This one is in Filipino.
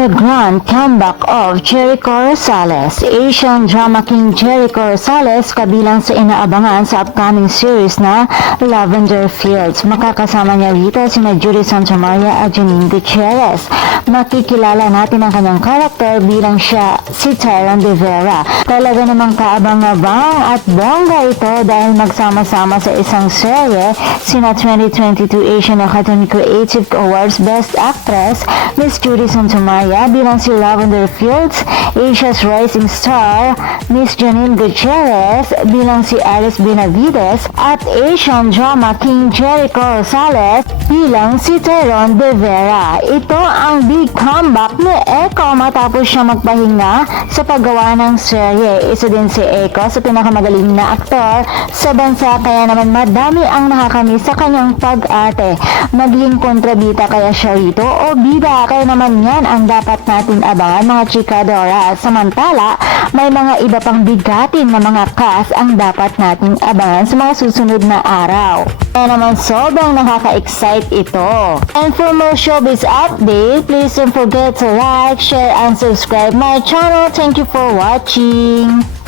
The grand comeback of Jericho Rosales. Asian drama king Jericho Rosales kabilang sa inaabangan sa upcoming series na Lavender Fields. Makakasama niya rito sina Judy Santamaria at Janine Gutierrez. Makikilala natin ang kanyang karakter bilang siya si Tyron De Vera. Talaga namang kaabang-abang at bongga ito dahil magsama-sama sa isang serye sina 2022 Asian Academy Creative Awards Best Actress Miss Judy Santamaria bilang si Lavender Fields, Asia's Rising Star Miss Janine Gutierrez bilang si Alice Benavides at Asian Drama King Jericho Rosales bilang si Tyron De Vera. Ito ang big comeback ni Eko matapos siya magpahinga sa paggawa ng serye. Isa din si Eko sa pinakamagaling na aktor sa bansa kaya naman madami ang nakakamiss sa kanyang pag-arte. Maging kontrabida kaya siya rito o bida kaya naman yan ang dapat natin abangan mga chikadora. Samantala, may mga iba pang bigatin na mga cast ang dapat nating abangan sa mga susunod na araw. Kaya naman sobrang nakaka-excite ito. And for more showbiz update, please don't forget to like, share, and subscribe my channel. Thank you for watching.